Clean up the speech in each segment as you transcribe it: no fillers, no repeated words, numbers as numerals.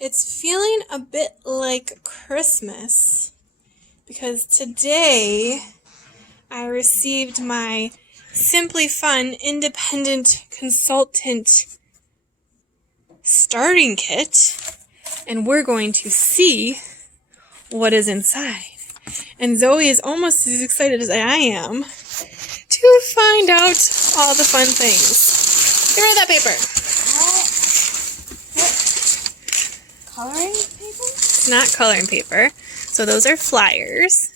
It's feeling a bit like Christmas because today I received my SimplyFun independent consultant starting kit, and we're going to see what is inside. And Zoe is almost as excited as I am to find out all the fun things. Get rid of that paper. What? Coloring paper? It's not coloring paper. So those are flyers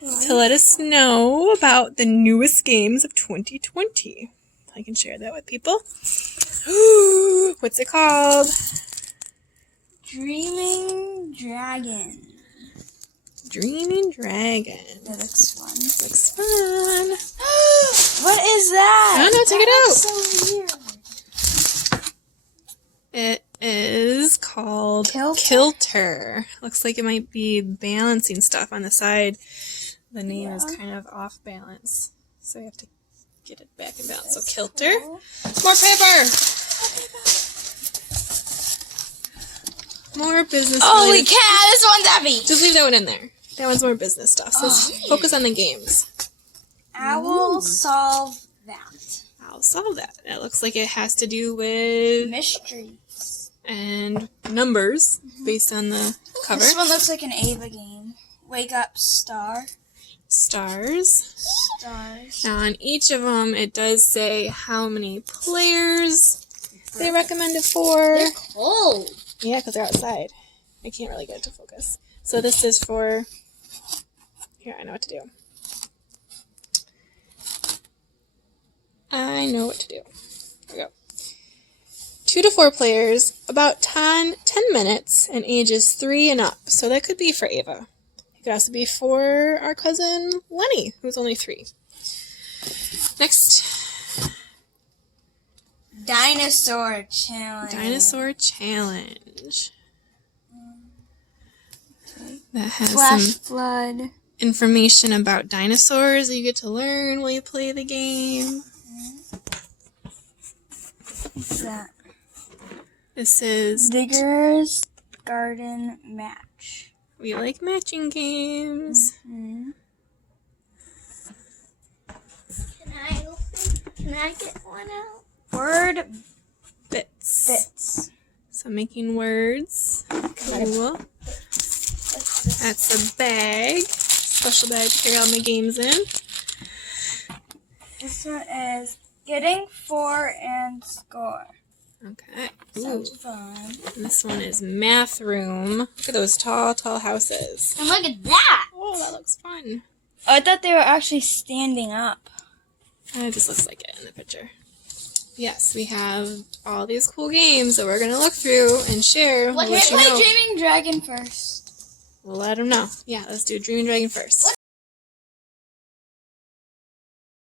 to let us know about the newest games of 2020. I can share that with people. What's it called? Dreaming Dragon. Dreaming Dragon. That looks fun. Looks fun. What is that? I don't know, check it out. So weird. It is called Kilter? Kilter. Looks like it might be balancing stuff on the side. The name is kind of off balance, so you have to get it back in balance. So Kilter. Cool. More paper. More business. Holy related. cow, this one's heavy. Just leave that one in there. That one's more business stuff. So let's focus on the games. I will solve that. I'll solve that. It looks like it has to do with Mysteries. and numbers based on the cover. This one looks like an Ava game. Wake up, star. Stars. Stars. Now on each of them, it does say how many players they recommend it for. They're cold. Yeah, because they're outside. I can't really get it to focus. So this is for... Here, I know what to do. I know what to do. Here we go. 2 to 4 players, about 10 minutes, and ages 3 and up. So that could be for Ava. It could also be for our cousin Lenny, who's only 3. Next. Dinosaur Challenge. Dinosaur Challenge. That has Flash some flood. information about dinosaurs that you get to learn while you play the game. What's that? This is... Digger's Garden Match. We like matching games. Mm-hmm. Can I get one out? Word Bits. So making words. Cool. That's a bag. Special bag to carry all my games in. This one is Getting 4 and Score. Okay. Ooh. Sounds fun. And this one is Math Room. Look at those tall, tall houses. And look at that! Oh, that looks fun. Oh, I thought they were actually standing up. It just looks like it in the picture. Yes, we have all these cool games that we're going to look through and share. We'll let you know. Dreaming Dragon first. We'll let them know. Yeah, let's do Dreaming Dragon first.